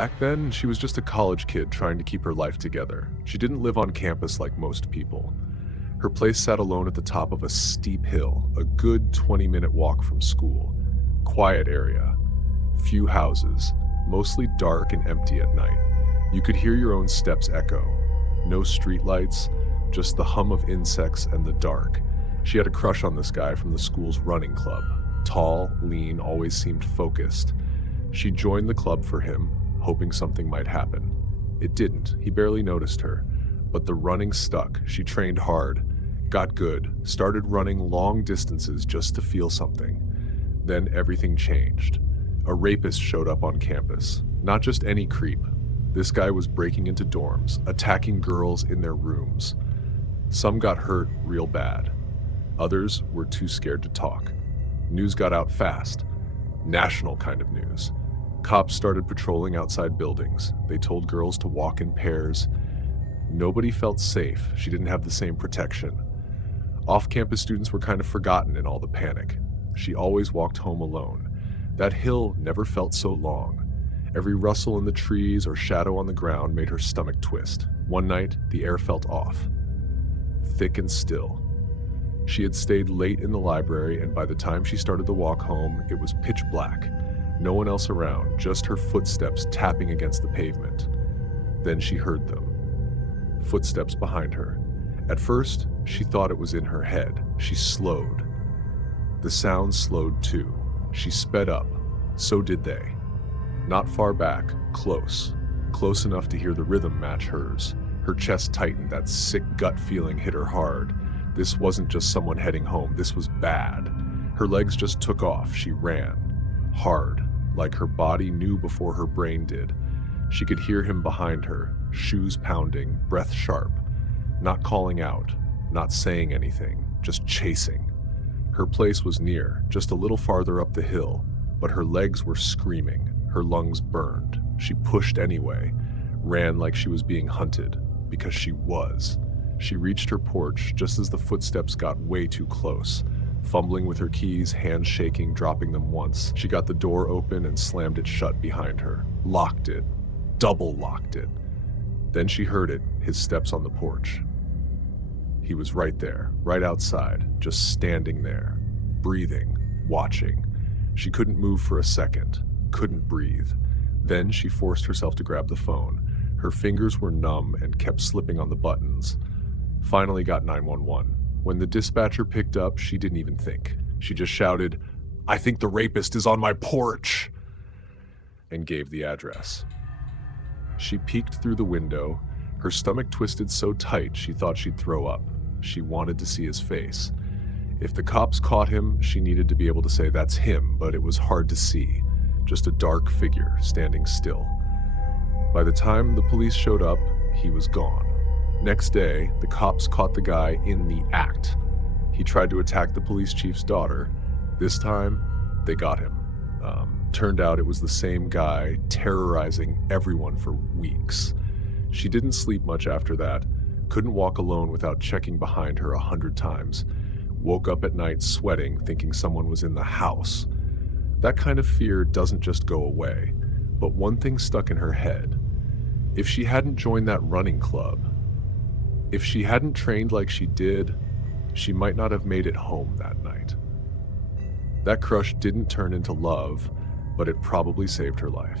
Back then, she was just a college kid trying to keep her life together. She didn't live on campus like most people. Her place sat alone at the top of a steep hill, a good 20-minute walk from school. Quiet area. Few houses, mostly dark and empty at night. You could hear your own steps echo. No streetlights, just the hum of insects and the dark. She had a crush on this guy from the school's running club. Tall, lean, always seemed focused. She joined the club for him, hoping something might happen. It didn't. He barely noticed her. But the running stuck. She trained hard, got good, started running long distances just to feel something. Then everything changed. A rapist showed up on campus. Not just any creep. This guy was breaking into dorms, attacking girls in their rooms. Some got hurt real bad. Others were too scared to talk. News got out fast. National kind of news. Cops started patrolling outside buildings. They told girls to walk in pairs. Nobody felt safe. She didn't have the same protection. Off-campus students were kind of forgotten in all the panic. She always walked home alone. That hill never felt so long. Every rustle in the trees or shadow on the ground made her stomach twist. One night, the air felt off. Thick and still. She had stayed late in the library, and by the time she started the walk home, it was pitch black. No one else around, just her footsteps tapping against the pavement. Then she heard them. Footsteps behind her. At first, she thought it was in her head. She slowed. The sound slowed too. She sped up. So did they. Not far back, close. Close enough to hear the rhythm match hers. Her chest tightened, that sick gut feeling hit her hard. This wasn't just someone heading home, this was bad. Her legs just took off. She ran. Hard, like her body knew before her brain did. She could hear him behind her, shoes pounding, breath sharp. Not calling out, not saying anything, just chasing. Her place was near, just a little farther up the hill, but her legs were screaming. Her lungs burned. She pushed anyway, ran like she was being hunted, because she was. She reached her porch just as the footsteps got way too close. Fumbling with her keys, hands shaking, dropping them once, she got the door open and slammed it shut behind her. Locked it. Double locked it. Then she heard it, his steps on the porch. He was right there, right outside, just standing there, breathing, watching. She couldn't move for a second, couldn't breathe. Then she forced herself to grab the phone. Her fingers were numb and kept slipping on the buttons. Finally got 911. When the dispatcher picked up, she didn't even think. She just shouted, "I think the rapist is on my porch," and gave the address. She peeked through the window. Her stomach twisted so tight she thought she'd throw up. She wanted to see his face. If the cops caught him, she needed to be able to say that's him, but it was hard to see. Just a dark figure standing still. By the time the police showed up, he was gone. Next day, the cops caught the guy in the act. He tried to attack the police chief's daughter. This time, they got him. Turned out it was the same guy terrorizing everyone for weeks. She didn't sleep much after that, couldn't walk alone without checking behind her 100 times. Woke up at night sweating, thinking someone was in the house. That kind of fear doesn't just go away, but one thing stuck in her head. If she hadn't joined that running club, if she hadn't trained like she did, she might not have made it home that night. That crush didn't turn into love, but it probably saved her life.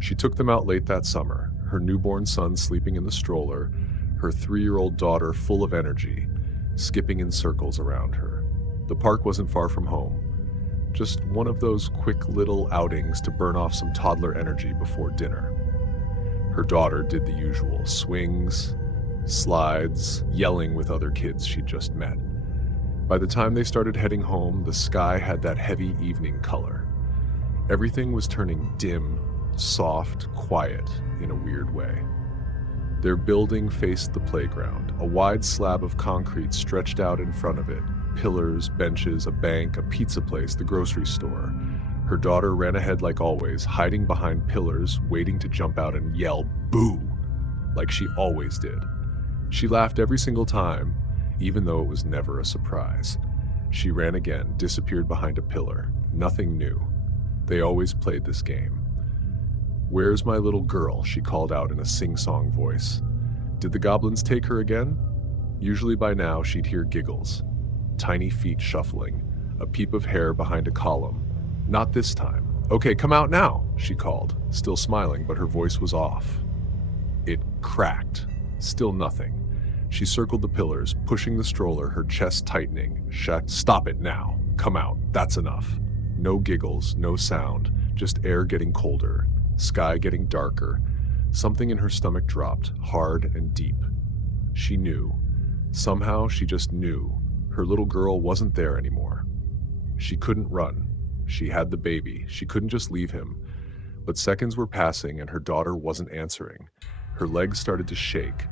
She took them out late that summer, her newborn son sleeping in the stroller, her 3-year-old daughter full of energy, skipping in circles around her. The park wasn't far from home. Just one of those quick little outings to burn off some toddler energy before dinner. Her daughter did the usual, swings, slides, yelling with other kids she'd just met. By the time they started heading home, the sky had that heavy evening color. Everything was turning dim, soft, quiet in a weird way. Their building faced the playground. A wide slab of concrete stretched out in front of it. Pillars, benches, a bank, a pizza place, the grocery store. Her daughter ran ahead like always, hiding behind pillars, waiting to jump out and yell, "Boo!" like she always did. She laughed every single time, even though it was never a surprise. She ran again, disappeared behind a pillar. Nothing new. They always played this game. "Where's my little girl?" she called out in a sing-song voice. Did the goblins take her again? Usually by now she'd hear giggles, tiny feet shuffling, a peep of hair behind a column. Not this time. "Okay, come out now," she called, still smiling, but her voice was off. It cracked. Still nothing. She circled the pillars, pushing the stroller, her chest tightening. "Stop it now. Come out. That's enough." No giggles, no sound, just air getting colder, sky getting darker. Something in her stomach dropped, hard and deep. She knew. Somehow she just knew. Her little girl wasn't there anymore. She couldn't run. She had the baby. She couldn't just leave him. But seconds were passing and her daughter wasn't answering. Her legs started to shake.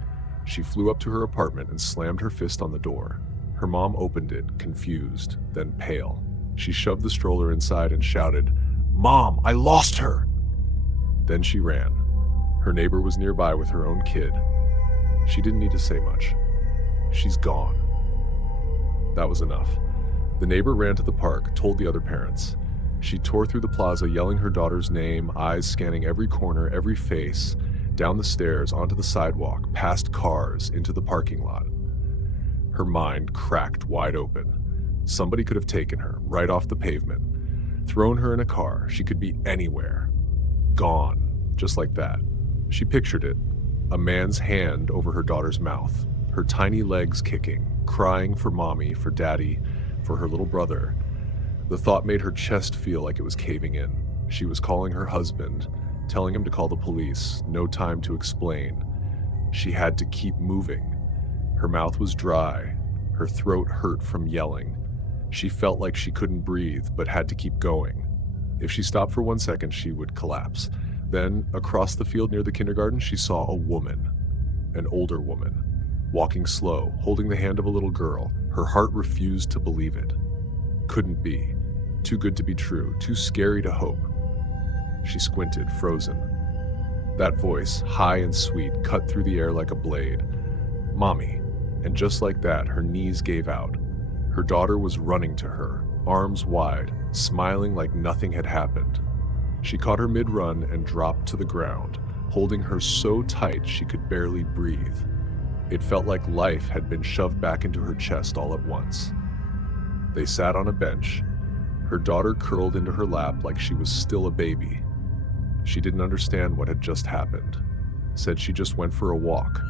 She flew up to her apartment and slammed her fist on the door. Her mom opened it, confused, then pale. She shoved the stroller inside and shouted, "Mom, I lost her!" Then she ran. Her neighbor was nearby with her own kid. She didn't need to say much. "She's gone." That was enough. The neighbor ran to the park, told the other parents. She tore through the plaza, yelling her daughter's name, eyes scanning every corner, every face, down the stairs, onto the sidewalk, past cars, into the parking lot. Her mind cracked wide open. Somebody could have taken her, right off the pavement, thrown her in a car. She could be anywhere. Gone, just like that. She pictured it. A man's hand over her daughter's mouth, her tiny legs kicking, crying for mommy, for daddy, for her little brother. The thought made her chest feel like it was caving in. She was calling her husband, telling him to call the police, no time to explain. She had to keep moving. Her mouth was dry. Her throat hurt from yelling. She felt like she couldn't breathe, but had to keep going. If she stopped for 1 second, she would collapse. Then, across the field near the kindergarten, she saw a woman, an older woman, walking slow, holding the hand of a little girl. Her heart refused to believe it. Couldn't be. Too good to be true, too scary to hope. She squinted, frozen. That voice, high and sweet, cut through the air like a blade. "Mommy." And just like that, her knees gave out. Her daughter was running to her, arms wide, smiling like nothing had happened. She caught her mid-run and dropped to the ground, holding her so tight she could barely breathe. It felt like life had been shoved back into her chest all at once. They sat on a bench, her daughter curled into her lap like she was still a baby. She didn't understand what had just happened. Said she just went for a walk.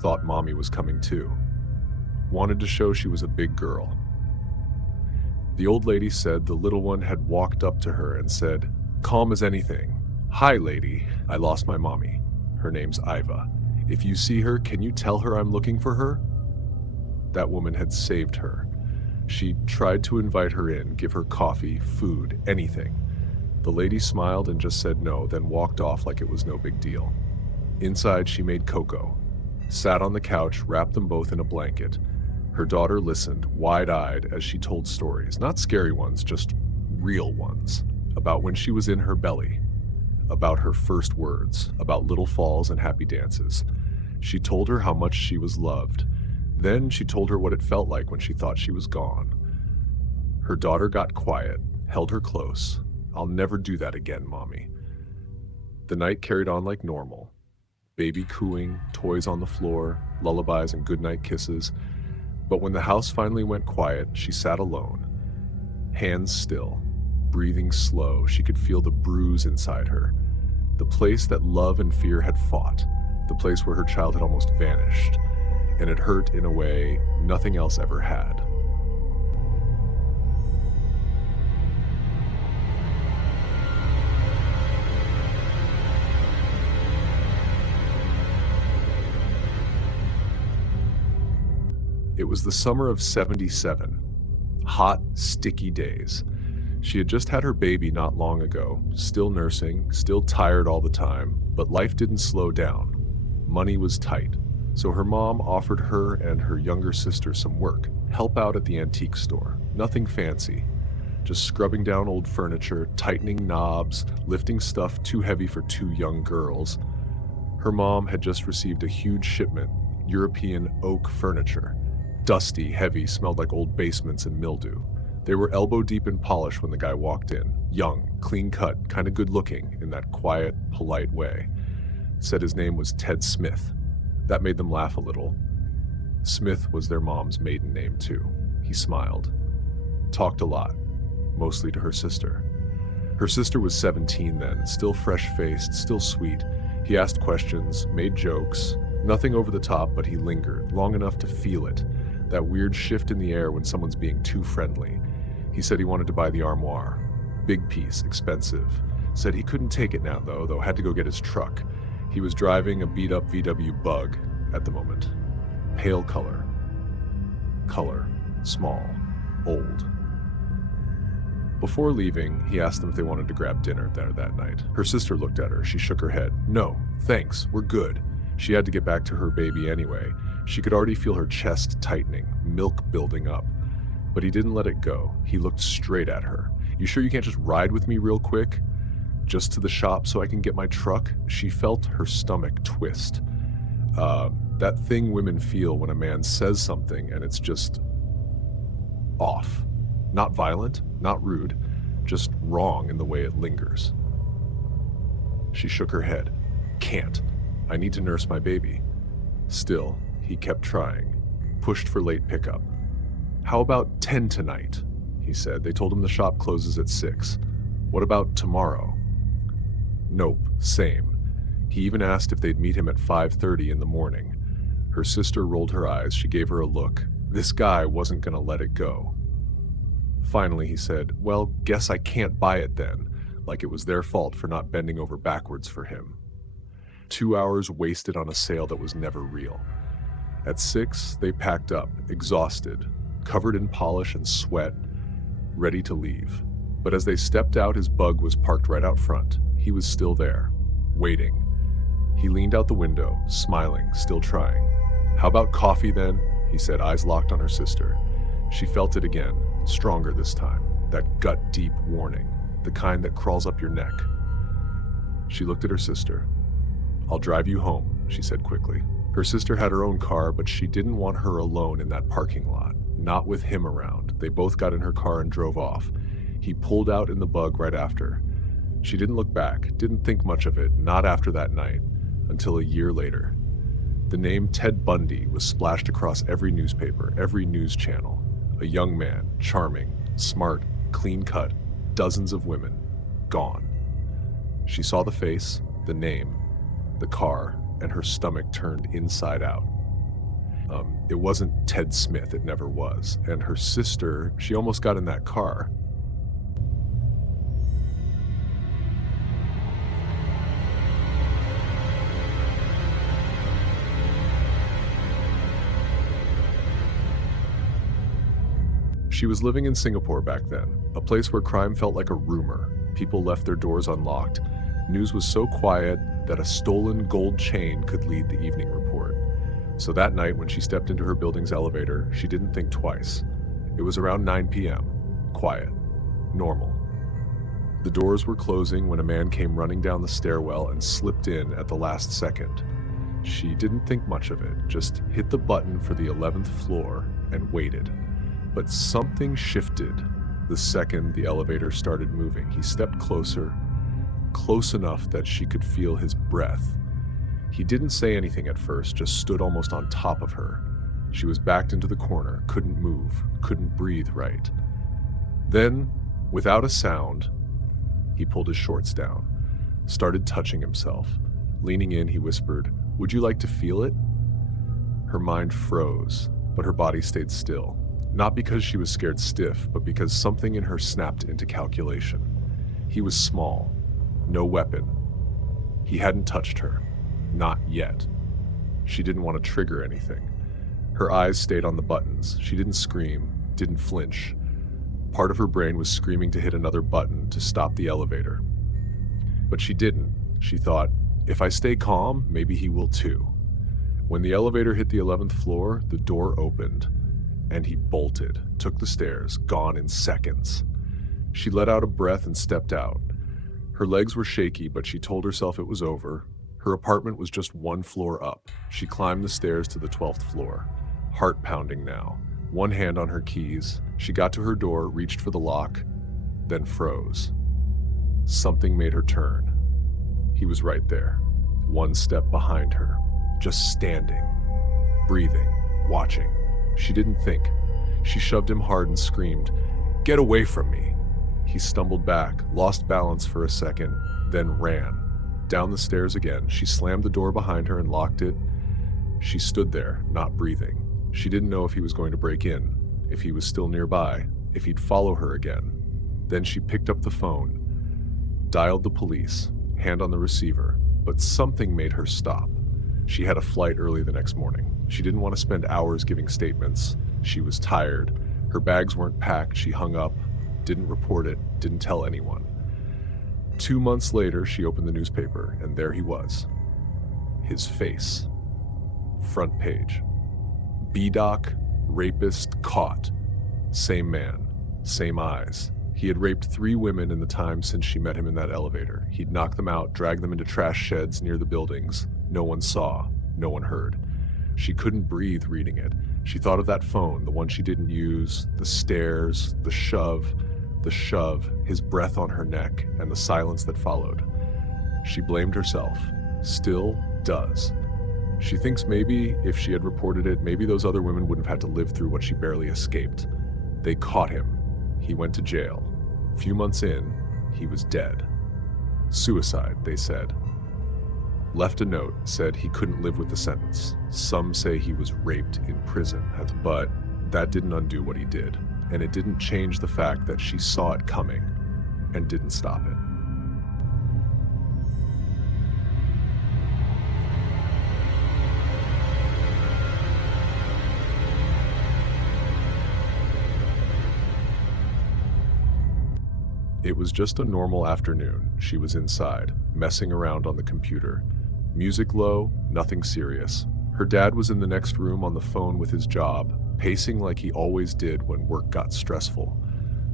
Thought mommy was coming too. Wanted to show she was a big girl. The old lady said the little one had walked up to her and said, calm as anything, "Hi, lady. I lost my mommy. Her name's Iva. If you see her, can you tell her I'm looking for her?" That woman had saved her. She tried to invite her in, give her coffee, food, anything. The lady smiled and just said no, then walked off like it was no big deal. Inside, she made cocoa, sat on the couch, wrapped them both in a blanket. Her daughter listened, wide-eyed, as she told stories, not scary ones, just real ones, about when she was in her belly, about her first words, about little falls and happy dances. She told her how much she was loved. Then she told her what it felt like when she thought she was gone. Her daughter got quiet, held her close. "I'll never do that again, Mommy." The night carried on like normal. Baby cooing, toys on the floor, lullabies and goodnight kisses. But when the house finally went quiet, she sat alone, hands still, breathing slow. She could feel the bruise inside her, the place that love and fear had fought, the place where her child had almost vanished, and it hurt in a way nothing else ever had. It was the summer of '77. Hot, sticky days. She had just had her baby not long ago, still nursing, still tired all the time, but life didn't slow down. Money was tight, so her mom offered her and her younger sister some work, help out at the antique store. Nothing fancy, just scrubbing down old furniture, tightening knobs, lifting stuff too heavy for two young girls. Her mom had just received a huge shipment, European oak furniture. Dusty, heavy, smelled like old basements and mildew. They were elbow deep in polish when the guy walked in. Young, clean cut, kind of good looking in that quiet, polite way. Said his name was Ted Smith. That made them laugh a little. Smith was their mom's maiden name too. He smiled. Talked a lot, mostly to her sister. Her sister was 17 then, still fresh-faced, still sweet. He asked questions, made jokes, nothing over the top, but he lingered, long enough to feel it, that weird shift in the air when someone's being too friendly. He said he wanted to buy the armoire. Big piece, expensive. Said he couldn't take it now, though had to go get his truck. He was driving a beat-up VW Bug at the moment. Pale color. Color. Small. Old. Before leaving, he asked them if they wanted to grab dinner there that night. Her sister looked at her. She shook her head. No, thanks, we're good. She had to get back to her baby anyway. She could already feel her chest tightening, milk building up. But he didn't let it go. He looked straight at her. You sure you can't just ride with me real quick? Just to the shop so I can get my truck? She felt her stomach twist. That thing women feel when a man says something and it's just off. Not violent, not rude, just wrong in the way it lingers. She shook her head. Can't. I need to nurse my baby. Still, he kept trying. Pushed for late pickup. How about 10 tonight? He said. They told him the shop closes at 6. What about tomorrow? Nope, same. He even asked if they'd meet him at 5:30 in the morning. Her sister rolled her eyes. She gave her a look. This guy wasn't gonna let it go. Finally, he said, well, guess I can't buy it then, like it was their fault for not bending over backwards for him. 2 hours wasted on a sale that was never real. At 6, they packed up, exhausted, covered in polish and sweat, ready to leave. But as they stepped out, his Bug was parked right out front. He was still there, waiting. He leaned out the window, smiling, still trying. How about coffee then? He said, eyes locked on her sister. She felt it again, stronger this time, that gut-deep warning, the kind that crawls up your neck. She looked at her sister. I'll drive you home, she said quickly. Her sister had her own car, but she didn't want her alone in that parking lot, not with him around. They both got in her car and drove off. He pulled out in the Bug right after. She didn't look back, didn't think much of it, not after that night, until a year later. The name Ted Bundy was splashed across every newspaper, every news channel. A young man, charming, smart, clean-cut, dozens of women, gone. She saw the face, the name, the car, and her stomach turned inside out. It wasn't Ted Smith, it never was. And her sister, she almost got in that car. She was living in Singapore back then, a place where crime felt like a rumor. People left their doors unlocked. News was so quiet that a stolen gold chain could lead the evening report. So that night, when she stepped into her building's elevator, she didn't think twice. It was around 9 p.m. Quiet. Normal. The doors were closing when a man came running down the stairwell and slipped in at the last second. She didn't think much of it, just hit the button for the 11th floor and waited. But something shifted the second the elevator started moving. He stepped closer, close enough that she could feel his breath. He didn't say anything at first, just stood almost on top of her. She was backed into the corner, couldn't move, couldn't breathe right. Then, without a sound, he pulled his shorts down, started touching himself. Leaning in, he whispered, "Would you like to feel it?" Her mind froze, but her body stayed still. Not because she was scared stiff, but because something in her snapped into calculation. He was small, no weapon. He hadn't touched her. Not yet. She didn't want to trigger anything. Her eyes stayed on the buttons. She didn't scream, didn't flinch. Part of her brain was screaming to hit another button to stop the elevator. But she didn't. She thought, if I stay calm, maybe he will too. When the elevator hit the 11th floor, the door opened, and he bolted, took the stairs, gone in seconds. She let out a breath and stepped out. Her legs were shaky, but she told herself it was over. Her apartment was just one floor up. She climbed the stairs to the 12th floor, heart pounding now. One hand on her keys. She got to her door, reached for the lock, then froze. Something made her turn. He was right there, one step behind her, just standing, breathing, watching. She didn't think. She shoved him hard and screamed, "Get away from me!" He stumbled back, lost balance for a second, then ran. Down the stairs again, she slammed the door behind her and locked it. She stood there, not breathing. She didn't know if he was going to break in, if he was still nearby, if he'd follow her again. Then she picked up the phone, dialed the police, hand on the receiver, but something made her stop. She had a flight early the next morning. She didn't want to spend hours giving statements. She was tired. Her bags weren't packed. She hung up, didn't report it, didn't tell anyone. 2 months later, she opened the newspaper, and there he was. His face. Front page. B-Doc, rapist, caught. Same man, same eyes. He had raped 3 women in the time since she met him in that elevator. He'd knocked them out, dragged them into trash sheds near the buildings. No one saw, no one heard. She couldn't breathe reading it. She thought of that phone, the one she didn't use, the stairs, the shove, his breath on her neck, and the silence that followed. She blamed herself. Still does. She thinks maybe if she had reported it, maybe those other women wouldn't have had to live through what she barely escaped. They caught him. He went to jail. A few months in, he was dead. Suicide, they said. Left a note, said he couldn't live with the sentence. Some say he was raped in prison, but that didn't undo what he did. And it didn't change the fact that she saw it coming and didn't stop it. It was just a normal afternoon. She was inside, messing around on the computer. Music low, nothing serious. Her dad was in the next room on the phone with his job, pacing like he always did when work got stressful.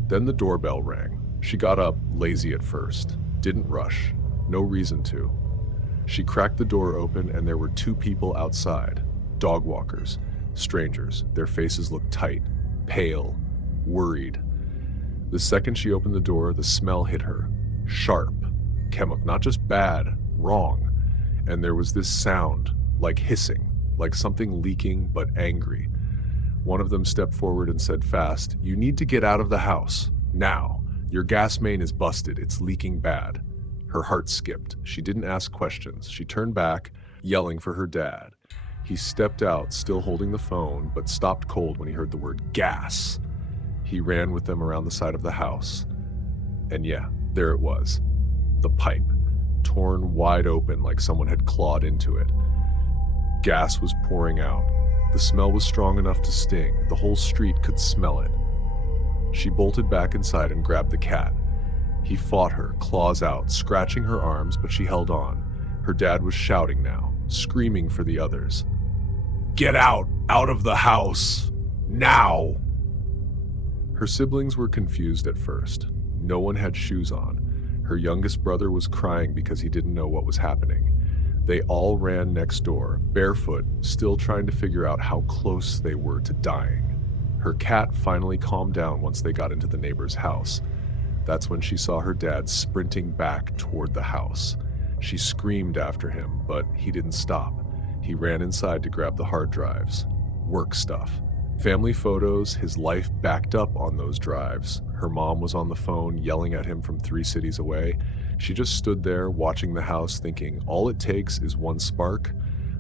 Then the doorbell rang. She got up, lazy at first. Didn't rush. No reason to. She cracked the door open and there were 2 people outside. Dog walkers. Strangers. Their faces looked tight, pale, worried. The second she opened the door, the smell hit her. Sharp. Chemical. Not just bad, wrong. And there was this sound, like hissing, like something leaking but angry. One of them stepped forward and said fast, "You need to get out of the house. Now. Your gas main is busted. It's leaking bad." Her heart skipped. She didn't ask questions. She turned back, yelling for her dad. He stepped out, still holding the phone, but stopped cold when he heard the word gas. He ran with them around the side of the house. And yeah, there it was. The pipe, torn wide open like someone had clawed into it. Gas was pouring out. The smell was strong enough to sting. The whole street could smell it. She bolted back inside and grabbed the cat. He fought her, claws out, scratching her arms, but she held on. Her dad was shouting now, screaming for the others. "Get out! Out of the house! Now!" Her siblings were confused at first. No one had shoes on. Her youngest brother was crying because he didn't know what was happening. They all ran next door, barefoot, still trying to figure out how close they were to dying. Her cat finally calmed down once they got into the neighbor's house. That's when she saw her dad sprinting back toward the house. She screamed after him, but he didn't stop. He ran inside to grab the hard drives. Work stuff. Family photos, his life backed up on those drives. Her mom was on the phone yelling at him from 3 cities away. She just stood there watching the house thinking all it takes is one spark,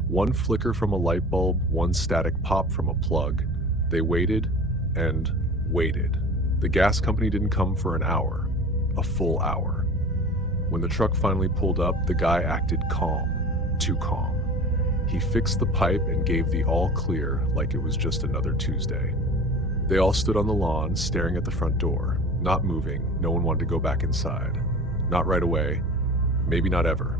one flicker from a light bulb, one static pop from a plug. They waited and waited. The gas company didn't come for an hour, a full hour. When the truck finally pulled up, the guy acted calm, too calm. He fixed the pipe and gave the all clear like it was just another Tuesday. They all stood on the lawn, staring at the front door, not moving. No one wanted to go back inside. Not right away, maybe not ever.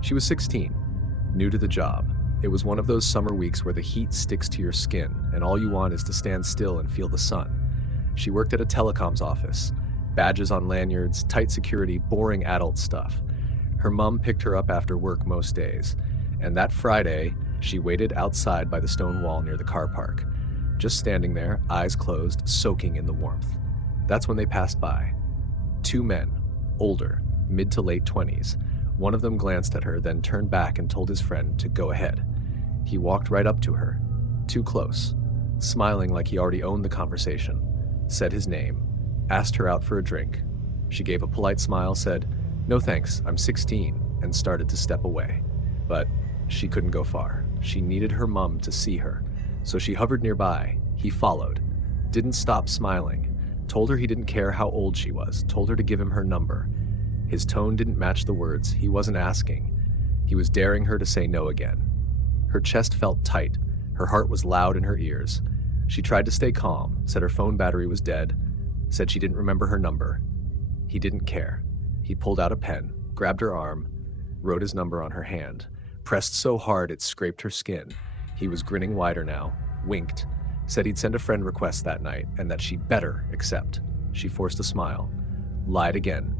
She was 16. New to the job, it was one of those summer weeks where the heat sticks to your skin and all you want is to stand still and feel the sun. She worked at a telecoms office. Badges on lanyards, tight security, boring adult stuff. Her mom picked her up after work most days, and that Friday, she waited outside by the stone wall near the car park, just standing there, eyes closed, soaking in the warmth. That's when they passed by. Two men, older, mid to late 20s. One of them glanced at her, then turned back and told his friend to go ahead. He walked right up to her, too close, smiling like he already owned the conversation, said his name, asked her out for a drink. She gave a polite smile, said, "No thanks, I'm 16, and started to step away. But she couldn't go far. She needed her mum to see her. So she hovered nearby. He followed. Didn't stop smiling. Told her he didn't care how old she was. Told her to give him her number. His tone didn't match the words. He wasn't asking. He was daring her to say no again. Her chest felt tight. Her heart was loud in her ears. She tried to stay calm, said her phone battery was dead, said she didn't remember her number. He didn't care. He pulled out a pen, grabbed her arm, wrote his number on her hand, pressed so hard it scraped her skin. He was grinning wider now, winked, said he'd send a friend request that night and that she better accept. She forced a smile, lied again,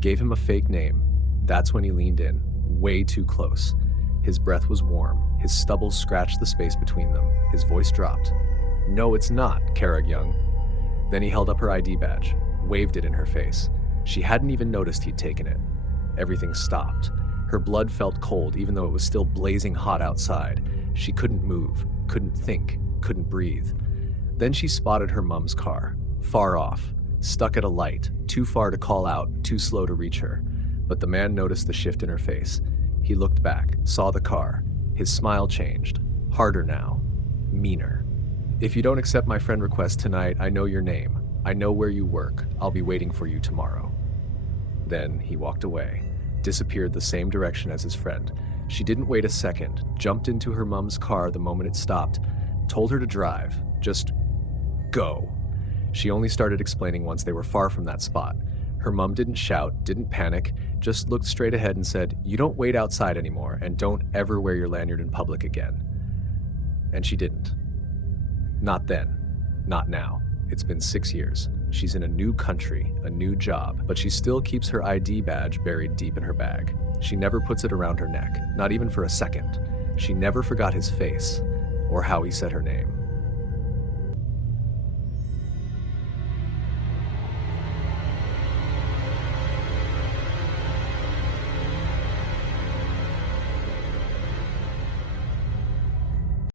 gave him a fake name. That's when he leaned in, way too close. His breath was warm, his stubble scratched the space between them, his voice dropped. "No, it's not, Kara Young." Then he held up her ID badge, waved it in her face. She hadn't even noticed he'd taken it. Everything stopped. Her blood felt cold even though it was still blazing hot outside. She couldn't move, couldn't think, couldn't breathe. Then she spotted her mum's car, far off, stuck at a light, too far to call out, too slow to reach her. But the man noticed the shift in her face. He looked back, saw the car. His smile changed, harder now, meaner. "If you don't accept my friend request tonight, I know your name. I know where you work. I'll be waiting for you tomorrow." Then he walked away, disappeared the same direction as his friend. She didn't wait a second, jumped into her mum's car the moment it stopped, told her to drive, just go. She only started explaining once they were far from that spot. Her mum didn't shout, didn't panic, just looked straight ahead and said, "You don't wait outside anymore, and don't ever wear your lanyard in public again." And she didn't. Not then. Not now. It's been 6 years. She's in a new country, a new job, but she still keeps her ID badge buried deep in her bag. She never puts it around her neck, not even for a second. She never forgot his face, or how he said her name.